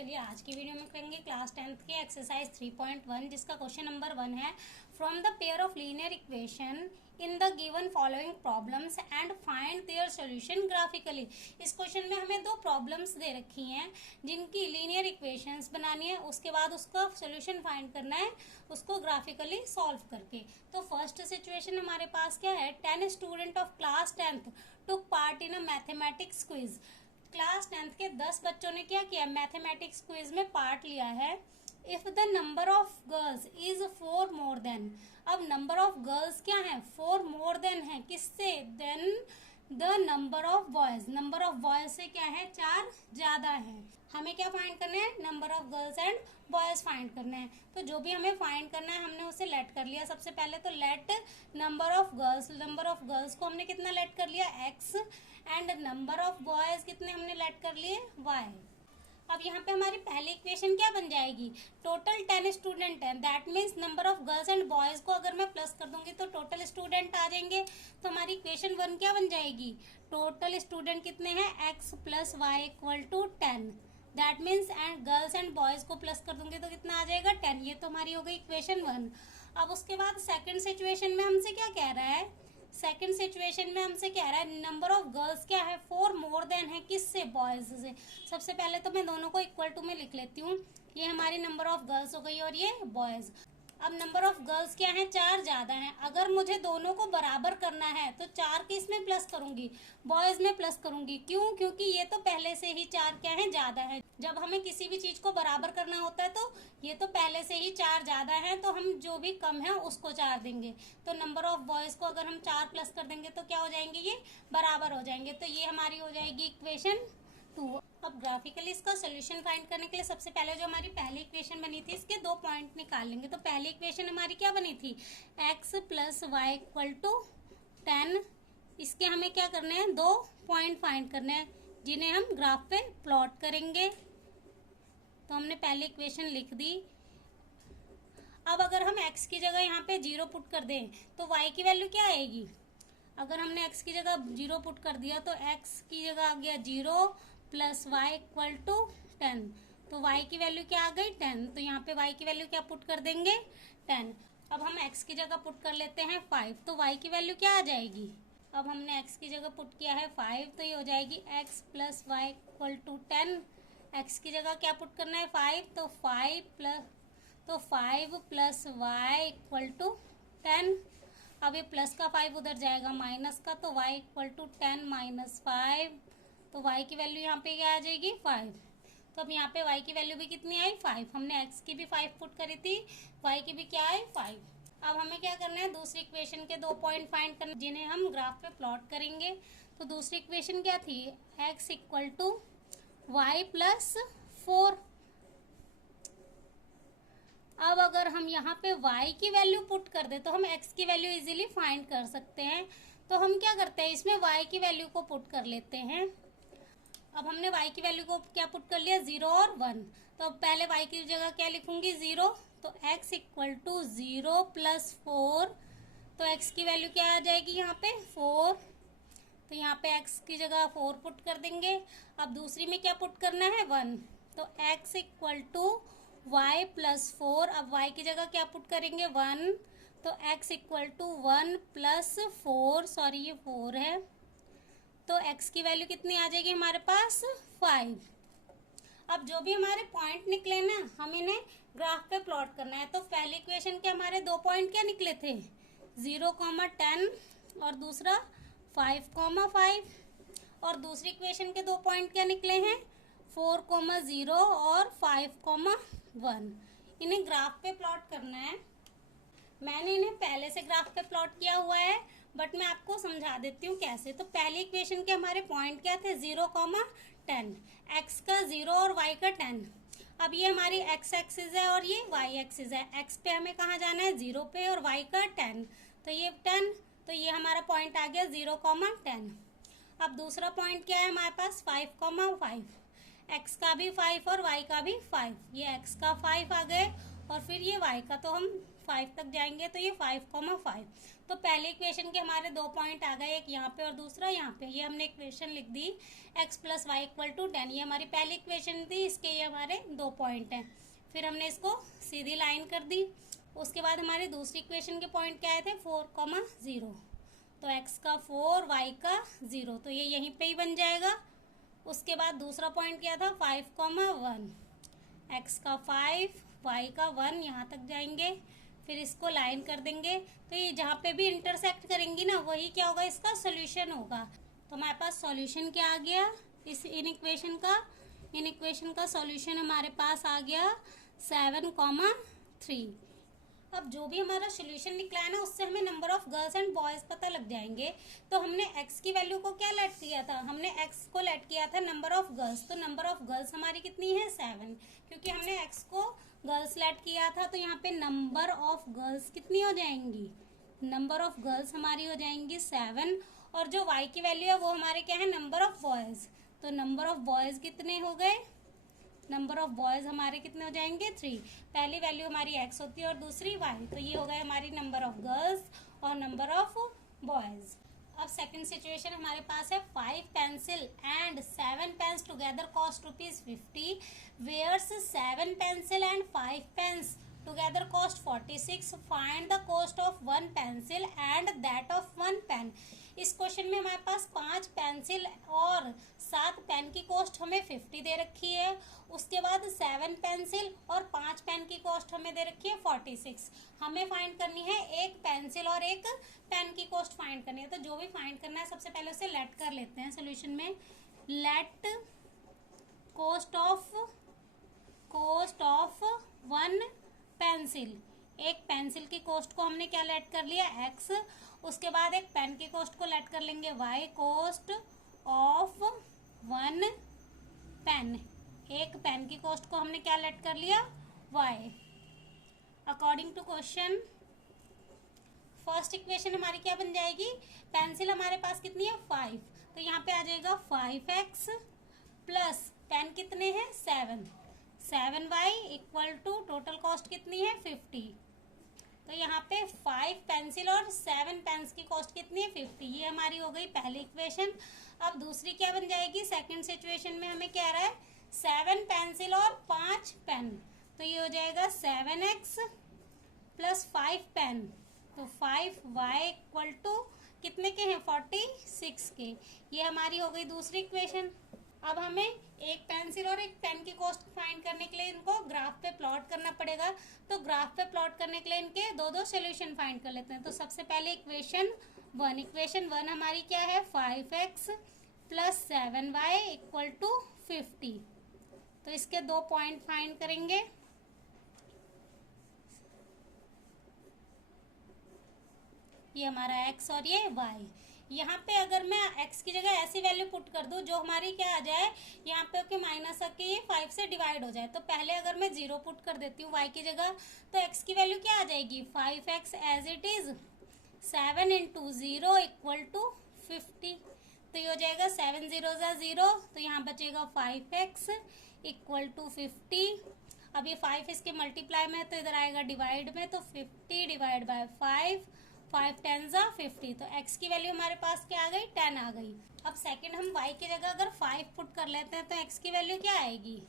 चलिए आज की वीडियो में करेंगे क्लास 10th के एक्सरसाइज 3.1 जिसका क्वेश्चन नंबर 1 है from the pair of linear equation in the given following problems and find their solution graphically. इस क्वेश्चन में हमें दो प्रॉब्लम्स दे रखी हैं जिनकी लीनियर इक्वेशंस बनानी है, उसके बाद उसका सॉल्यूशन फाइंड करना है उसको ग्राफिकली सॉल्व करके। तो फर्स्ट सिचुएशन हमारे पास क्या है, 10 student of class 10th took part in a mathematics quiz. Class 10th के 10 बच्चों ने क्या किया, मैथमेटिक्स क्विज में पार्ट लिया है। If the number of girls is 4 more than, अब नंबर ऑफ गर्ल्स क्या है, 4 मोर देन है किससे, then the number of boys, number of boys से क्या है, 4 ज्यादा है। हमें क्या फाइंड करना है, number of girls and boys find करना है। तो जो भी हमें फाइंड करना है हमने उसे लेट कर लिया। सबसे पहले तो let number of girls, number of girls को हमने कितना लेट कर लिया, x, and number of boys कितने हमने लेट कर लिए, y। अब यहाँ पे हमारी पहली इक्वेशन क्या बन जाएगी, टोटल 10 स्टूडेंट है, that means number of girls and boys को अगर मैं प्लस कर दूंगी तो टोटल स्टूडेंट आ जाएंगे। तो हमारी इक्वेशन 1 क्या बन जाएगी, टोटल स्टूडेंट कितने हैं, x plus Y equal to 10, that means and girls and boys को प्लस कर दूंगी तो कितना आ जाएगा, 10। ये तो हमारी हो गई इक्वेशन 1। अब उसके बाद सेकंड सिचुएशन में हमसे क्या कह रहा है, सेकंड सिचुएशन में हमसे कह रहा है नंबर ऑफ गर्ल्स क्या है, 4 मोर देन है किससे, बॉयज से। सबसे पहले तो मैं दोनों को इक्वल टू में लिख लेती हूँ, ये हमारी नंबर ऑफ गर्ल्स हो गई और ये बॉयज। अब नंबर ऑफ गर्ल्स क्या है, 4 ज्यादा है। अगर मुझे दोनों को बराबर करना है तो 4 किस में प्लस करूंगी, बॉयज में प्लस करूंगी। क्यों, क्योंकि ये तो पहले से ही 4 क्या है, ज्यादा है। जब हमें किसी भी चीज को बराबर करना होता है तो ये तो पहले से ही 4 ज्यादा है, तो हम जो भी कम है उसको 4 देंगे। तो नंबर ऑफ बॉयज को अगर हम 4 प्लस कर देंगे तो क्या हो जाएंगे, ये बराबर हो जाएंगे। तो ये हमारी हो जाएगी इक्वेशन 2। अब ग्राफिकली इसका सोल्यूशन फाइंड करने के लिए सबसे पहले जो हमारी पहली इक्वेशन बनी थी इसके 2 पॉइंट निकाल लेंगे। तो पहली इक्वेशन हमारी क्या बनी थी, x plus Y equal to 10। इसके हमें क्या करने हैं, 2 पॉइंट फाइंड करने हैं जिन्हें हम ग्राफ पे प्लॉट करेंगे। तो हमने पहली इक्वेशन लिख दी। अब अगर हम x की जगह यहाँ पे 0 पुट कर दें तो y की वैल्यू क्या आएगी, अगर हमने x की जगह 0 पुट कर दिया तो x की जगह आ गया 0 प्लस वाई इक्वल टू 10। तो y की वैल्यू क्या आ गई, 10। तो यहाँ पे y की वैल्यू क्या पुट कर देंगे, 10। अब हम x की जगह पुट कर लेते हैं 5, तो y की वैल्यू क्या आ जाएगी। अब हमने x की जगह पुट किया है 5, तो ये हो जाएगी x plus Y equal to 10। x की जगह क्या पुट करना है, 5, तो 5 प्लस वाई इक्वल टू 10। अब ये प्लस का 5 उधर जाएगा माइनस का, तो y इक्वल टू 10 माइनस 5, तो y की वैल्यू यहाँ पे क्या आ जाएगी, 5। तो अब यहाँ पे y की वैल्यू भी कितनी आई, 5। हमने x की भी 5 पुट करी थी, y की भी क्या आई, 5। अब हमें क्या करना है, दूसरी इक्वेशन के 2 पॉइंट फाइंड करने जिन्हें हम ग्राफ पे प्लॉट करेंगे। तो दूसरी इक्वेशन क्या थी, x equal to Y plus 4। अब अगर हम यहाँ पे y की वैल्यू पुट कर दे तो हम x की वैल्यू इजीली फाइंड कर सकते हैं। तो हम क्या करते हैं, इसमें y की वैल्यू को पुट कर लेते हैं। अब हमने y की वैल्यू को क्या पुट कर लिया, 0 और 1। तो अब पहले y की जगह क्या लिखूंगी, 0। तो x इक्वल टू 0 प्लस 4, तो x की वैल्यू क्या आ जाएगी यहाँ पे, 4। तो यहाँ पे x की जगह 4 पुट कर देंगे। अब दूसरी में क्या पुट करना है, 1। तो x equal to y plus 4, अब y की जगह क्या पुट करेंगे, 1। तो x equal to 1 plus 4, sorry ये 4 है, तो x की वैल्यू कितनी आ जाएगी हमारे पास, 5। अब जो भी हमारे पॉइंट निकले ना, हम इन्हें ग्राफ पे प्लॉट करना है। तो पहली इक्वेशन के हमारे 2 पॉइंट क्या निकले थे, 0,10 और दूसरा 5,5। और दूसरी इक्वेशन के 2 पॉइंट क्या निकले हैं, 4,0 और 5,1। इन्हें ग्राफ पे प्लॉट करना है। मैंने इन्हें पहले से ग्राफ पे प्लॉट किया हुआ है, बट मैं आपको समझा देती हूँ कैसे। तो पहली इक्वेशन के हमारे पॉइंट क्या थे, 0,10, x का 0 और y का 10। अब ये हमारी x एक्सिस है और ये y एक्सिस है। x पे हमें कहाँ जाना है, 0 पे, और y का 10, तो ये 10। तो ये हमारा पॉइंट आ गया 0,10। अब दूसरा पॉइंट क्या है हमारे पास, 5,5, x का भी 5 और y का भी 5। ये x का 5 आ गए और फिर ये y का, तो हम 5 तक जाएंगे तो ये 5,5। तो पहले इक्वेशन के हमारे 2 पॉइंट आ गए, एक यहाँ पे और दूसरा यहाँ पे। ये हमने इक्वेशन लिख दी x + y = 10, ये हमारी पहली इक्वेशन थी, इसके ये हमारे 2 पॉइंट हैं। फिर हमने इसको सीधी लाइन कर दी। उसके बाद हमारी दूसरी इक्वेशन के पॉइंट क्या आए थे, 4, 0। तो x का 4, y का 0, तो ये यहीं पे ही बन जाएगा। उसके बाद दूसरा पॉइंट क्या था, 5, 1, x का 5, y का 1, यहाँ तक जाएंगे। फिर इसको लाइन कर देंगे, तो ये जहाँ पे भी इंटरसेक्ट करेंगी ना, वही क्या होगा, इसका सोल्यूशन होगा। तो हमारे पास सॉल्यूशन क्या आ गया इन इक्वेशन का सॉल्यूशन हमारे पास आ गया 7, 3। अब जो भी हमारा सोल्यूशन निकला है ना, उससे हमें number of girls and boys पता लग जाएंगे। तो हमने x की वैल्यू को क्या लेट किया था, हमने x को लेट किया था नंबर ऑफ गर्ल्स। तो नंबर ऑफ गर्ल्स हमारी कितनी है, 7, क्योंकि हमने x को गर्ल्स लेट किया था। तो यहाँ पे नंबर ऑफ गर्ल्स कितनी हो जाएंगी, नंबर ऑफ गर्ल्स हमारी हो जाएंगी 7। और जो y की वैल्यू है वो हमारे क्या है, नंबर ऑफ बॉयज। तो नंबर ऑफ बॉयज कितने हो गए, नंबर ऑफ बॉयज हमारे कितने हो जाएंगे, 3। पहली वैल्यू हमारी x होती है और दूसरी y, तो ये हो गए हमारी नंबर ऑफ गर्ल्स और नंबर ऑफ बॉयज। अब सेकंड सिचुएशन हमारे पास है 5 pencil and 7 pens together cost ₹50, whereas 7 pencil and 5 pens together cost 46, find the cost of 1 pencil and that of 1 pen. इस क्वेश्चन में हमारे पास 5 पेंसिल और 7 पेन की कॉस्ट हमें 50 दे रखी है। उसके बाद 7 पेंसिल और 5 पेन की कॉस्ट हमें दे रखी है 46। हमें फाइंड करनी है एक पेंसिल और एक पेन की कॉस्ट फाइंड करनी है। तो जो भी फाइंड करना है सबसे पहले उसे लेट कर लेते हैं सोल्यूशन में। लेट कॉस्ट ऑफ 1 पेंसिल, एक पेंसिल की कॉस्ट को हमने क्या लेट कर लिया, x। उसके बाद एक पेन की कॉस्ट को लेट कर लेंगे y, कॉस्ट ऑफ 1 पेन, एक पेन की कॉस्ट को हमने क्या लेट कर लिया, y। According to question first equation हमारी क्या बन जाएगी, पेंसिल हमारे पास कितनी है 5, तो यहाँ पे आ जाएगा 5x प्लस पेन कितने हैं 7y equal to total cost कितनी है 50। तो यहाँ पे 5 पेंसिल और 7 पेन्स की कॉस्ट कितनी है 50, ये हमारी हो गई पहली इक्वेशन। अब दूसरी क्या बन जाएगी, सेकंड सिचुएशन में हमें क्या रहा है, 7 पेंसिल और 5 पेन, तो ये हो जाएगा 7x प्लस 5 पेन, तो 5y इक्वल टू कितने के हैं 46 के। ये हमारी हो गई दूसरी इक्वेशन। अब हमें एक पेंसिल और एक पेन की कॉस्ट फाइंड करने के लिए इनको ग्राफ पे प्लॉट करना पड़ेगा। तो ग्राफ पे प्लॉट करने के लिए इनके दो सॉल्यूशन फाइंड कर लेते हैं। तो सबसे पहले इक्वेशन 1 हमारी क्या है 5x plus 7y equal to 50। तो इसके 2 पॉइंट फाइंड करेंगे। ये हमारा x और ये y। यहाँ पे अगर मैं x की जगह ऐसी वैल्यू पुट कर दूं जो हमारी क्या आ जाए, यहाँ पे ओके माइनस आके ये 5 से डिवाइड हो जाए। तो पहले अगर मैं 0 पुट कर देती हूँ y की जगह, तो x की वैल्यू क्या आ जाएगी 5x as it is 7 × 0 equal to 50। तो ये हो जाएगा 7 0 0, तो यहाँ बचेगा 5x इक्वल टू 50। अब ये 5 इसके मल्टीप्लाई में है तो इधर आएगा डिवाइड में, तो 50 डिवाइड बाय 5 10 × 50। तो x की वैल्यू हमारे पास क्या आ गई 10 आ गई। अब सेकंड हम y की जगह अगर 5 पुट कर लेते हैं तो x की वैल्यू क्या आएगी,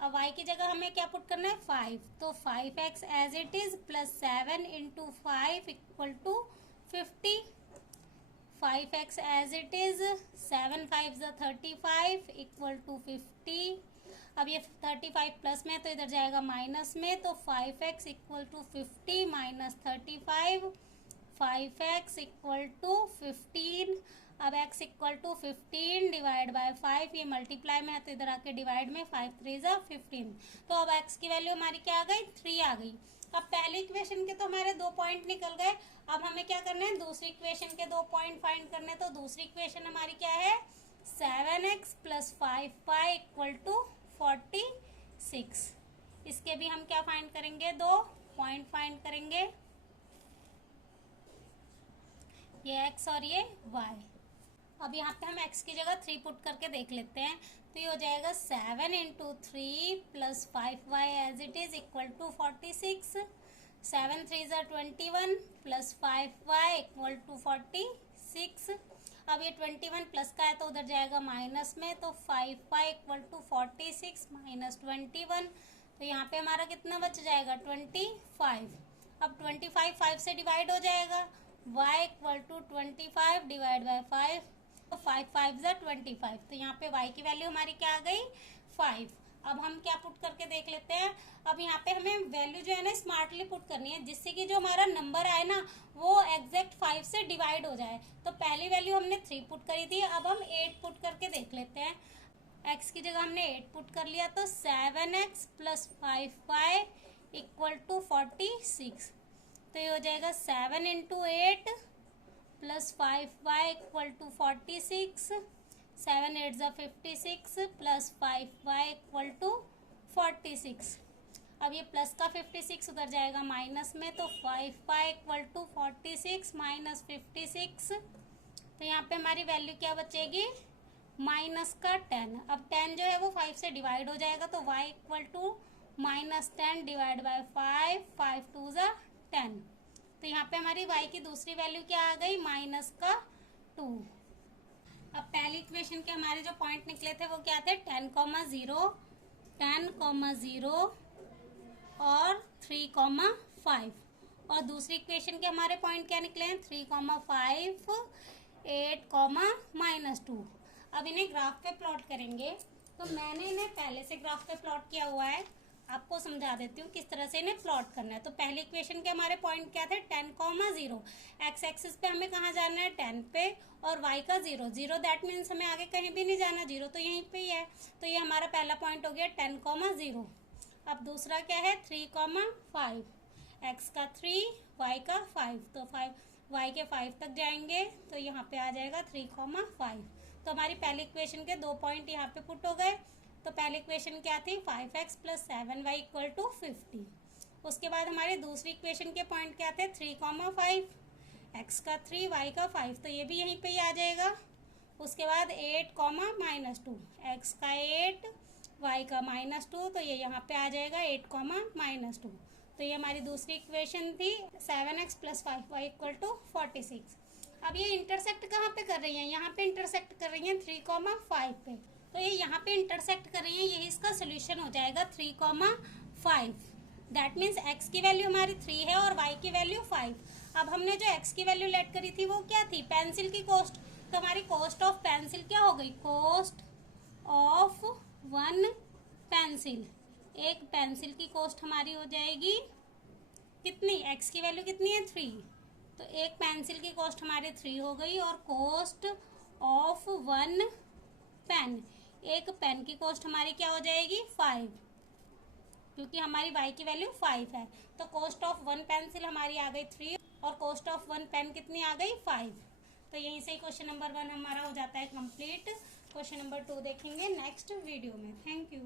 अब y की जगह हमें क्या पुट करना है 5, तो 5x as it is plus 7 × 5 equal to 50। 5x as it is 7 5 × 35 equal to 50। अब ये 35 प्लस में है तो इधर जाएगा माइनस में, तो 5x equal to 50 minus 35, 5x equal to 15। अब x equal to 15 divide by 5, ये मल्टीप्लाई में है तो इधर आके डिवाइड में, 5 3 × 15। तो अब x की वैल्यू हमारी क्या आ गई 3 आ गई। अब पहले इक्वेशन के तो हमारे 2 पॉइंट निकल गए। अब हमें क्या करना है, दूसरी इक्वेशन के 2 पॉइंट फाइंड करने। तो दूसरी इक्वेशन हमारी क्या है 7x plus 5y equal to 46। इसके भी हम क्या फाइंड करेंगे, 2 पॉइंट फाइंड करेंगे, ये x और ये y। अब यहाँ पे हम x की जगह 3 पुट करके देख लेते हैं। तो ये हो जाएगा 7 × 3 plus 5y as it is equal to 46। 7 3 ज़ा 21 प्लस 5y इक्वल टू 46। अब ये 21 प्लस का है तो उधर जाएगा माइनस में, तो 5y इक्वल टू 46 माइनस 21, तो यहाँ पे हमारा कितना बच जाएगा 25। अब 25 5 से डिवाइड हो जाएगा, y equal to 25 divide by 5, तो 5 5 ज़ा 25, तो यहाँ पे y की वैल्यू हमारी क्या आ गई 5। अब हम क्या पुट करके देख लेते हैं। अब यहाँ पे हमें वैल्यू जो है ना स्मार्टली पुट करनी है, जिससे कि जो हमारा नंबर आए ना वो एग्जैक्ट 5 से डिवाइड हो जाए। तो पहली वैल्यू हमने 3 पुट करी थी, अब हम 8 पुट करके देख लेते हैं। x की जगह हमने 8 पुट कर लिया, तो 7x plus 5y equal to 46, तो ये हो जाएगा 7 into 8 plus 5y equal to 46, 7 8 ज़ा 56 प्लस 5y इक्वल टू 46। अब ये प्लस का 56 उधर जाएगा माइनस में, तो 5y इक्वल टू 46 माइनस 56, तो यहाँ पे हमारी वैल्यू क्या बचेगी माइनस का 10। अब 10 जो है वो 5 से डिवाइड हो जाएगा, तो y equal to minus 10 divide by 5, 5 2 ज़ा 10, तो यहाँ पे हमारी y की दूसरी वैल्यू क्या आ गई माइनस का 2। अब पहली इक्वेशन के हमारे जो पॉइंट निकले थे वो क्या थे 10,0, 10,0 और 3,5, और दूसरी इक्वेशन के हमारे पॉइंट क्या निकले हैं 3,5, 8, -2। अब इन्हें ग्राफ पे प्लॉट करेंगे, तो मैंने इन्हें पहले से ग्राफ पे प्लॉट किया हुआ है, आपको समझा देती हूँ किस तरह से इन्हें प्लॉट करना है। तो पहली इक्वेशन के हमारे पॉइंट क्या थे 10,0, एक्स एक्सिस पे हमें कहाँ जाना है 10 पे, और y का 0 0, दैट मीन्स हमें आगे कहीं भी नहीं जाना, 0 तो यहीं पे ही है, तो ये हमारा पहला पॉइंट हो गया 10,0। अब दूसरा क्या है 3,5, एक्स का 3 y का 5, तो 5 y के 5 तक जाएंगे, तो यहाँ पे आ जाएगा 3,5। तो हमारी पहली इक्वेशन के 2 पॉइंट यहाँ पे पुट हो गए। तो पहली इक्वेशन क्या थी 5x plus 7y equal to 50। उसके बाद हमारे दूसरी इक्वेशन के पॉइंट क्या थे 3,5, x का 3 y का 5, तो ये भी यहीं पे ही आ जाएगा। उसके बाद 8, -2, x का 8 y का -2, तो ये यहाँ पे आ जाएगा 8, -2, तो ये हमारी दूसरी इक्वेशन थी 7x plus 5y equal to 46। अब ये इंटरसेक्ट कहाँ पे कर रही हैं, यहाँ पे इंटरसेक्ट कर रही हैं 3,5 पे, तो ये यहाँ पे इंटरसेक्ट कर रही है, यही इसका सोल्यूशन हो जाएगा 3,5। दैट मीन्स x की वैल्यू हमारी 3 है और y की वैल्यू 5। अब हमने जो x की वैल्यू लेट करी थी वो क्या थी पेंसिल की कॉस्ट, तो हमारी कॉस्ट ऑफ पेंसिल क्या हो गई कॉस्ट ऑफ 1 पेंसिल, एक पेंसिल की कॉस्ट हमारी हो जाएगी कितनी, x की वैल्यू कितनी है 3, तो एक पेंसिल की कॉस्ट हमारी 3 हो गई, और कॉस्ट ऑफ 1 पेन, एक पेन की कॉस्ट हमारी क्या हो जाएगी 5, क्योंकि हमारी y की वैल्यू 5 है, तो कॉस्ट ऑफ 1 पेंसिल हमारी आ गई 3 और कॉस्ट ऑफ 1 पेन कितनी आ गई 5। तो यहीं से क्वेश्चन नंबर 1 हमारा हो जाता है कंप्लीट। क्वेश्चन नंबर 2 देखेंगे नेक्स्ट वीडियो में। Thank you.